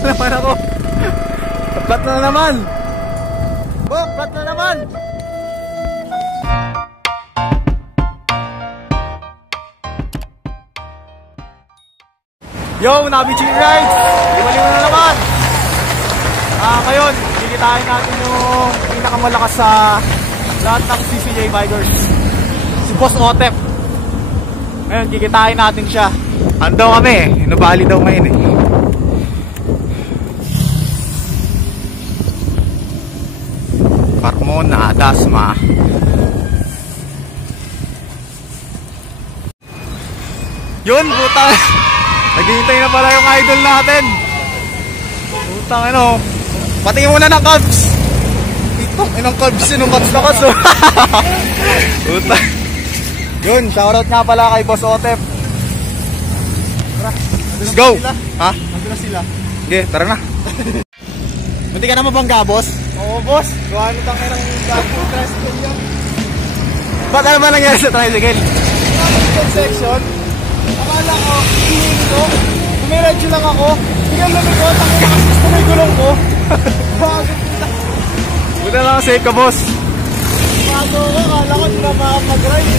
na naman ako. Flat na naman. Bok, flat na naman. Yo, Nabi Chill Rides. Ibalik na naman. Ngayon, kikitain natin yung pinakamalakas sa lahat ng CCJ bikers. Si Boss Otep. Ngayon, kikitain natin siya. Ano kami? Inubali daw ngayon eh. Parmona, Dasma. Yun, buta. Naghihintay na pala yung idol natin. Putang ano. Patingin muna ng Cubs. Ito, inang Cubs yun. Yung Cubs na Cubs. Putang. Yun, shoutout nga pala kay Boss Otep. Let's go. Ha? Nandun na sila. Okay, tara na. Hindi ka na mabangga, boss? Oo, boss. Gawa nito ang kailang gagawin tricycle yan. Ba't ano ba nangyari sa tricycle? Section. Akala ko, hihingin ko. Tumiradyo lang ako. Bigyan lumikot. Ang kailangan ko may gulong ko. Buta lang safe ka, boss. Pato ko. Akala ko hindi na mag-ride.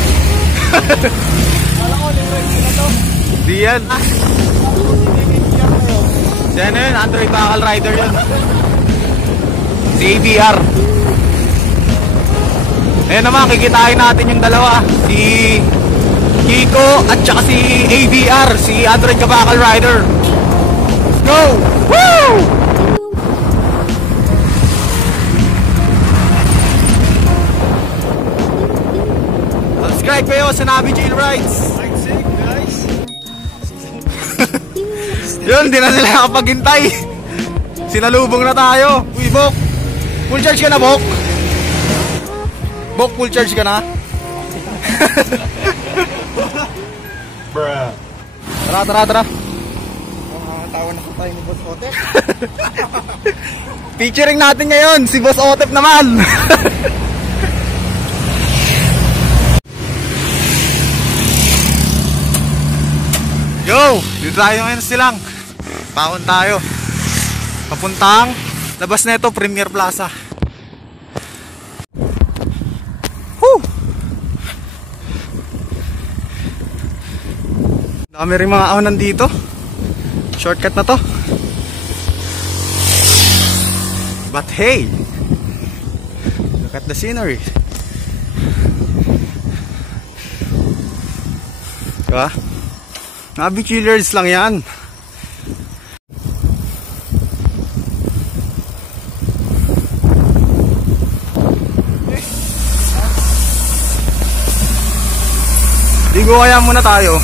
Akala ko, nag-ride ko na to. Di yan. Si ano yun? Android Bakal Rider yun. Si ABR. Ayan naman, kikitain natin yung dalawa. Si Kiko at saka si ABR, si Android Bakal Rider. Let's go! Woo! Subscribe kayo sa Nabi Chill Rides. Guys. Yun, di na sila nakapaghintay. Sinalubong na tayo. Uy, Bok, full charge ka na, Bok? Bok, full charge ka na? Bruh. Tara. Tawa na tayo ni Boss Otep. Featuring natin ngayon, si Boss Otep naman. Yo, dito tayo ngayon silang. Paon tayo. Papuntang labas na ito, Premier Plaza. Woo! Dami rin mga ahonan dito. Shortcut na to. But hey, look at the scenery. Diba? Nabi chillers lang yan. Ligo kaya muna tayo.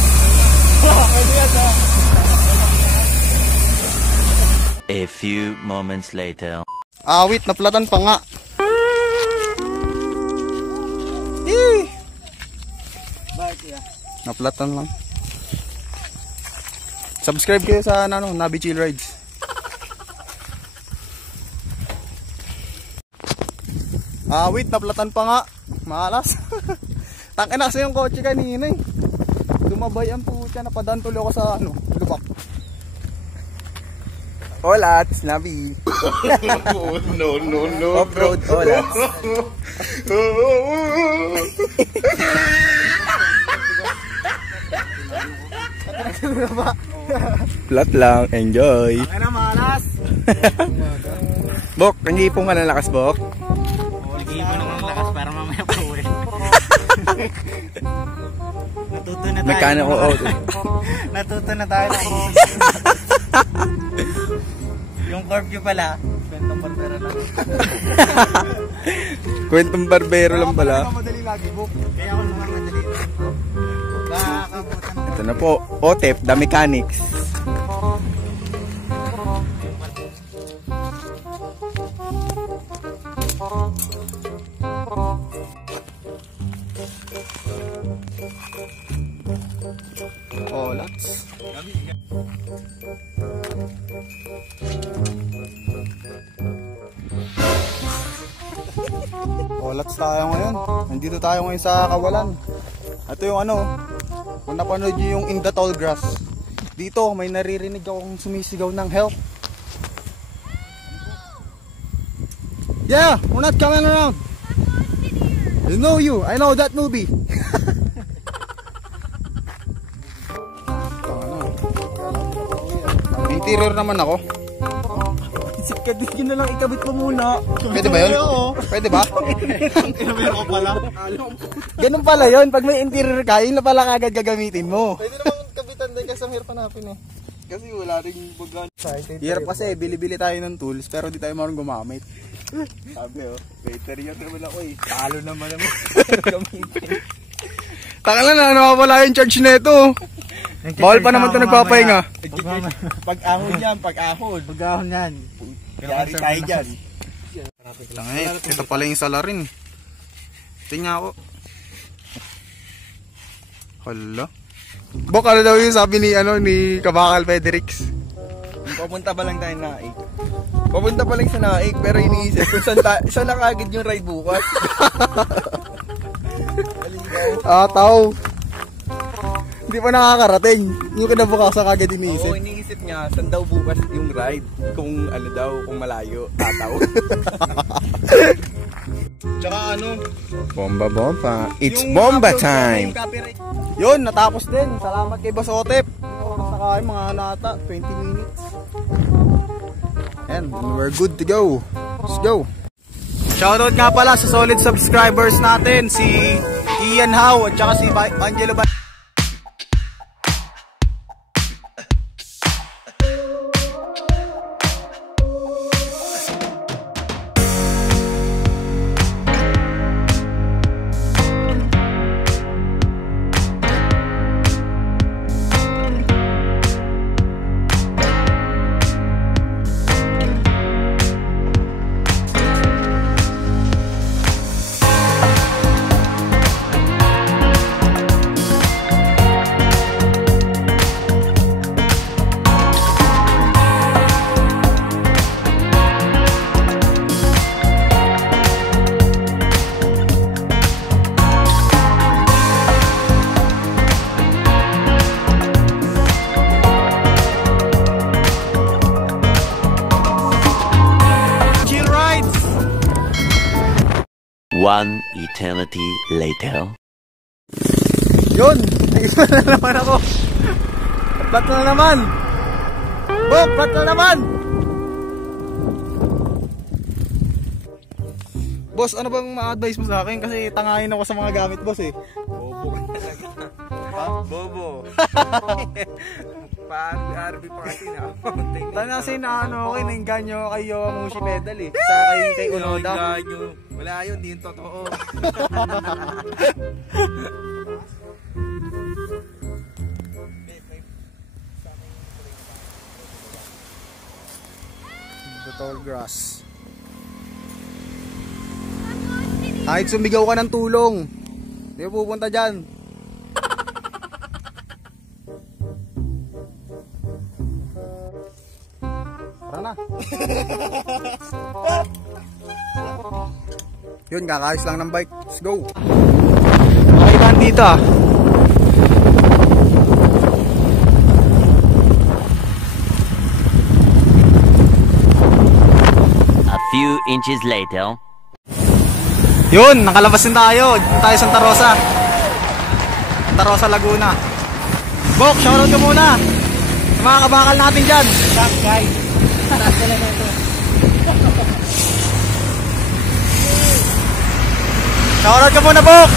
A few moments later. Wait, naplatan pa nga. Naplatan lang. Subscribe kayo sa Nabi Chill Rides. Wait, naplatan pa nga. Malas. Tangina kasi yung kotse kanina eh. Dumabay ang pucha, napadaan tuloy ako sa lubak. Olats, Nabi. No. Off-road, Olats. Flat lang, enjoy. Ang na malas. Bok, nag-iipon ka ng lakas, Bok? Nag-iipon ng lakas para mamaya pa uwi. Natuto na tayo. Mekano ko, Natuto na tayo. Yung curfew pala, kwentong barbero lang. Kwentong barbero lang pala. Madali lagi, Bok. Kaya ako naman madali. Kakabutan. Ito na po, Otep, the Mechanics. Olats. Olats tayo ngayon. Nandito tayo ngayon sa Kawalan. Ito yung kung napanood nyo yung In the Tall Grass. Dito may naririnig akong sumisigaw ng help. Yeah, we're not coming around. I know you. I know that movie. Interior naman ako. Isip ka din na lang, ikabit mo muna. Pwede ba yun? Pwede ba? Inabiro ko pala. Ganun pala yun. Pag may interior ka, yun na pala kagad gagamitin mo. Pwede naman kabitan din kasi ang hirap hanapin eh. Kasi wala rin bagan. Hirap kasi, bili-bili tayo ng tools pero di tayo marunong gumamit. Sabi waiter yun naman ako eh. Talo naman naman. Gamitin. Taka lang na, nawawala yung charge nito. Bawal pa naman ito nagpapahinga. Pag-ahon yan, pag-ahon. Pag-ahon yan. Yari tayo dyan. Tangay, ito pala yung salarin. Tingnan ako. Hala. Bok, ano daw yung sabi ni Kabakal Federix? Papunta pa lang tayo Naik. Papunta pa lang sa Naik, pero iniisip kung saan na kagad yung ride bukas. Tao. Hindi pa nakakarating. Yung kinabukasan kagad iniisip. Oo, iniisip niya, saan daw bukas yung ride? Kung ano daw, kung malayo, tataw. Tsaka Bomba. It's yung bomba upload time. yung copyright. Yun, natapos din. Salamat kay Boss Otep. Oras na kayo, mga nata. 20 minutes. And we're good to go. Let's go. Shoutout nga pala sa solid subscribers natin. Si Ian Howe at saka si Angelo Ba. One eternity later. Yun, nag-isa na naman ako. Plat na naman. Bok, plat na naman. Boss, ano bang ma-advise mo sa akin? Kasi tangayin ako sa mga gamit, boss eh. Bobo ka talaga. Ha? Bobo. Pa-RB pa kasi na. Tana kasi na okay, nainganyo kay Yowamushi Pedal eh. Sa kay Unoda. Wala yun, di yung totoo. The tall grass. Kahit sumigaw ka ng tulong, hindi mo pupunta dyan. Tara na. Yun, kakayos lang ng bike. Let's go. Makailan dito ah. A few inches later. Yun, nakalabas din tayo. Dito tayo sa Santa Rosa. Santa Rosa, Laguna. Bok, shoutout ka muna. Sa mga kabakal natin dyan. Stop guys. Stop sila na ito. Shoutout ka muna, Bok.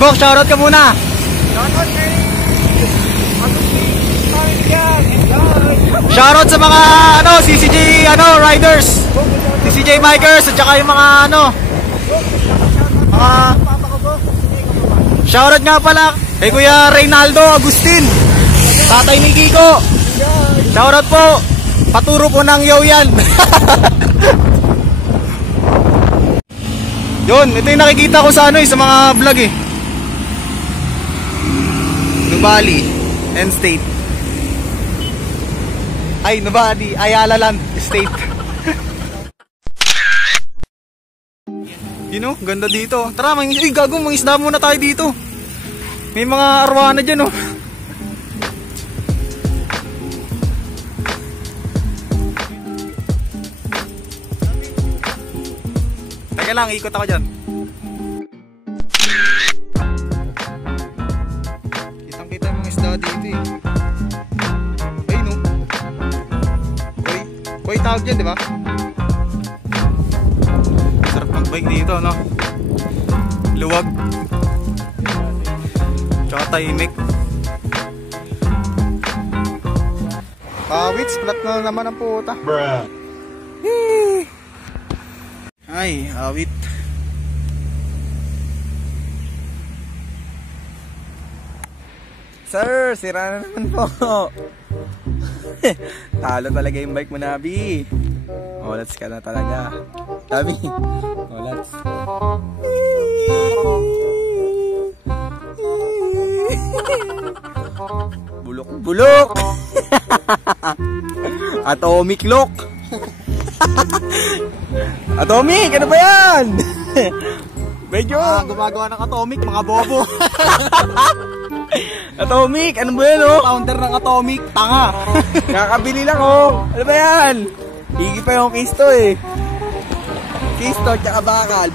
Bok, shoutout ka muna. Shoutout kay Shoutout sa mga CCJ riders. CCJ bikers at saka yung mga shoutout nga pala kay Kuya Reynaldo Agustin, tatay ni Kiko. Shoutout po. Paturo po ng yaw yan. Yun, ito yung nakikita ko sa sa mga vlog eh. Nubali and State. Ay, Nubali, Ayala Land State. You know, ganda dito. Tara, gagong, mga isda muna tayo dito. May mga arwana dyan, oh. lang, ikot ako dyan. Kitang-kita yung mga isda dito eh. Ay no. Koi tawag dyan, di ba? Sarap mag-bike dito, no? Luwag. Tsaka tahimik. Wits, flat na naman ang puta. Bruh. Ay, awit. Sir, sira na naman po. Talo talaga yung bike mo, Nabi. Olats ka na talaga. Nabi, olats. Bulok. Atomic lock. Atomic, ano ba yan? Medyo gumagawa ng atomic, mga bobo. Atomic, ano ba yan, oh? Founder ng atomic, tanga. Kakabili lang, oh. Ano ba yan? Higi pa yung kisto, eh. Kisto, tsaka bakal.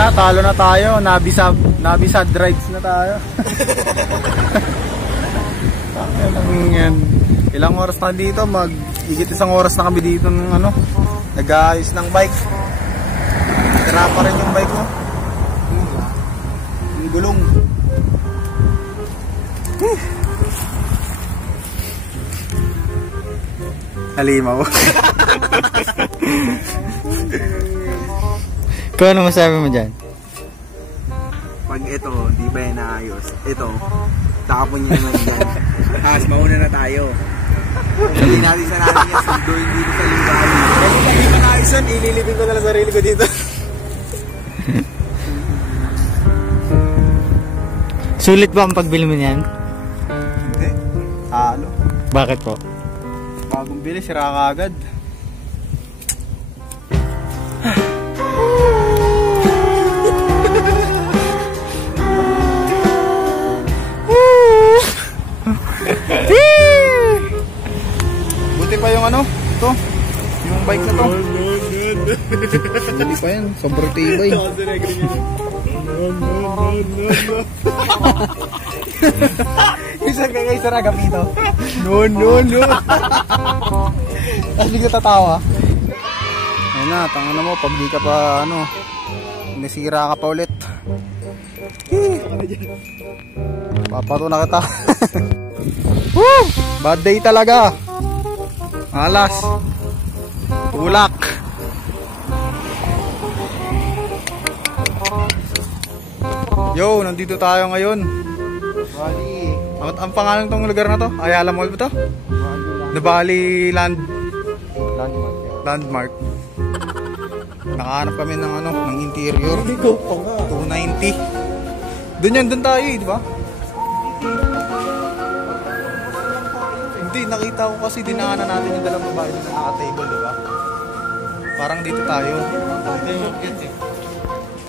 Talo na tayo, nabisad rides na tayo. Ilang oras na dito, higit isang oras na kami dito ng nag-aayos ng bike. Tira pa rin yung bike mo. Yung gulong. Halimaw. Kung ano masabi mo dyan? Pag ito, di ba yan naayos? Ito, takapon nyo naman dyan. As, mauna na tayo. Hindi natin sa natin yan, sunduin dito sa Lingali. Kasi pag di pa naayos yan, ililibing ko na lang sarili ko dito. Sulit ba ang pagbili mo niyan? Hindi. Talo. Bakit po? Bagong bili, sira ka agad. Buti pa yung ito, yung bike na to. Buti pa yan, sobrang tibay. Isang kagay sa ragapito. No. Tapos bigla tatawa. Ayun na, tanga na mo, pag di ka pa nasira ka pa ulit. Papato na kita. Woo! Bad day talaga. Alas. Tulak. Yo, nandito tayo ngayon. Bali. Ang pangalan tong lugar na to? Ayala Mall ba to? Nabali Landmark. Nakahanap kami ng ng interior. 290. Doon tayo di ba? Hindi, nakita ko kasi dinaanan natin yung dalawang babae na naka-table, di ba? Parang dito tayo.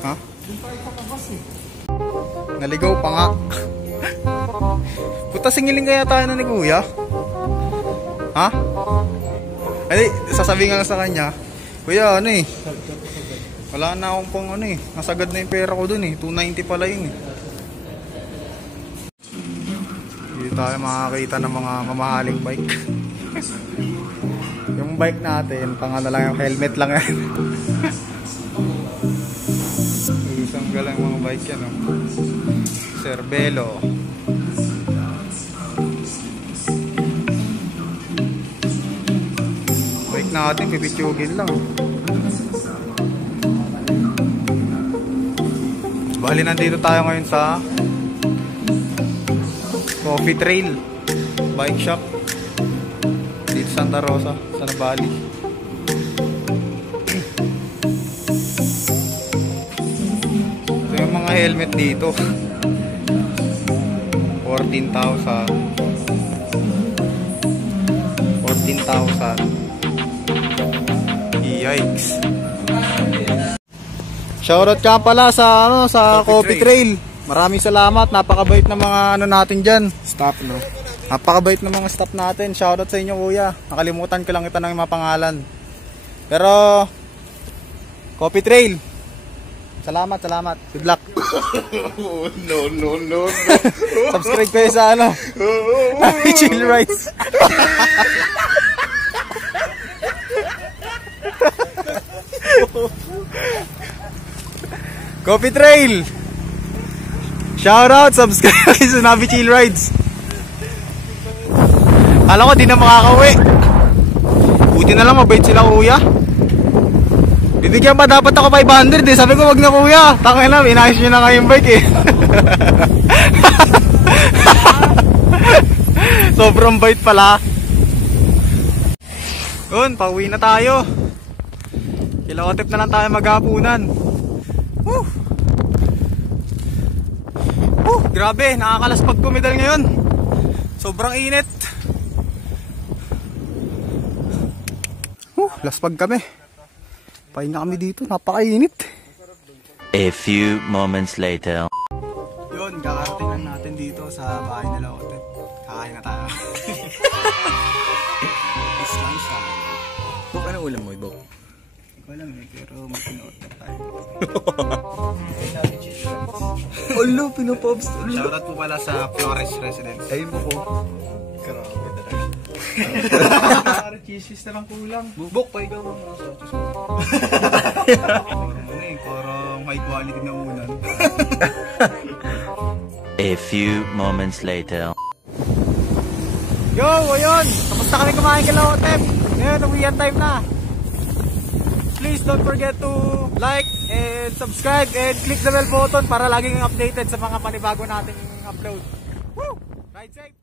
Ha? Naligaw pa nga. Puta, singiling kaya tayo na ni Kuya? Ha? Ay, sasabihin nga lang sa kanya, Kuya, wala na akong pang nasagad na yung pera ko dun 290 pala yun Dito tayo makakita ng mga mamahaling bike. Yung bike natin, lang yung helmet lang yan. Isang galang mga bike yan Cervelo. Bike natin, pipitsugin lang. Bali, nandito tayo ngayon sa Coffee Trail Bike Shop dito Santa Rosa, sa Nabali. Ito yung mga helmet dito. 14,000. Yikes. Shoutout ka pala sa Coffee Trail. Maraming salamat. Napakabait ng mga natin diyan. Stop, no? Napakabait ng mga staff natin. Shoutout sa inyo, Kuya. Nakalimutan ko lang ito ng mga pangalan. Pero Coffee Trail. Salamat. Good luck. No. Subscribe kayo sa ano. Chill Rides. Coffee Trail. Shout out, subscribe sa Navi Chill Rides. Alam ko di na makakauwi. Buti na lang mabait sila kuya. Bibigyan pa dapat ako 500 eh. Sabi ko wag na kuya. Tangin na, inayos nyo na nga yung bike eh. Sobrang bait pala. Yun, pauwi na tayo. Kilakotip na lang tayo maghapunan. Woo! Grabe, nakakalaspag kumidal ngayon. Sobrang init. Laspag kami. Pahinga kami dito, napakainit. A few moments later. Yun, kakarating lang natin dito sa bahay nila Otep. Kakain na tayo. Is lang siya. Bok, ano ulam mo, Bok? Hindi ko alam eh, pero may pinootep tayo. Olo, pinopobs. Shoutout po pala sa Flores Residence. Ayun mo po. Grabe talaga. Cheese na lang kulang. Bok, paigaw mo mga sauces mo. Parang high quality na unan. A few moments later. Yo, ayun! Tapos na kami kumain kay Otep. Ngayon, uwian time na. Please don't forget to like and subscribe and click the bell button para laging updated sa mga panibago nating upload. Woo! Ride safe!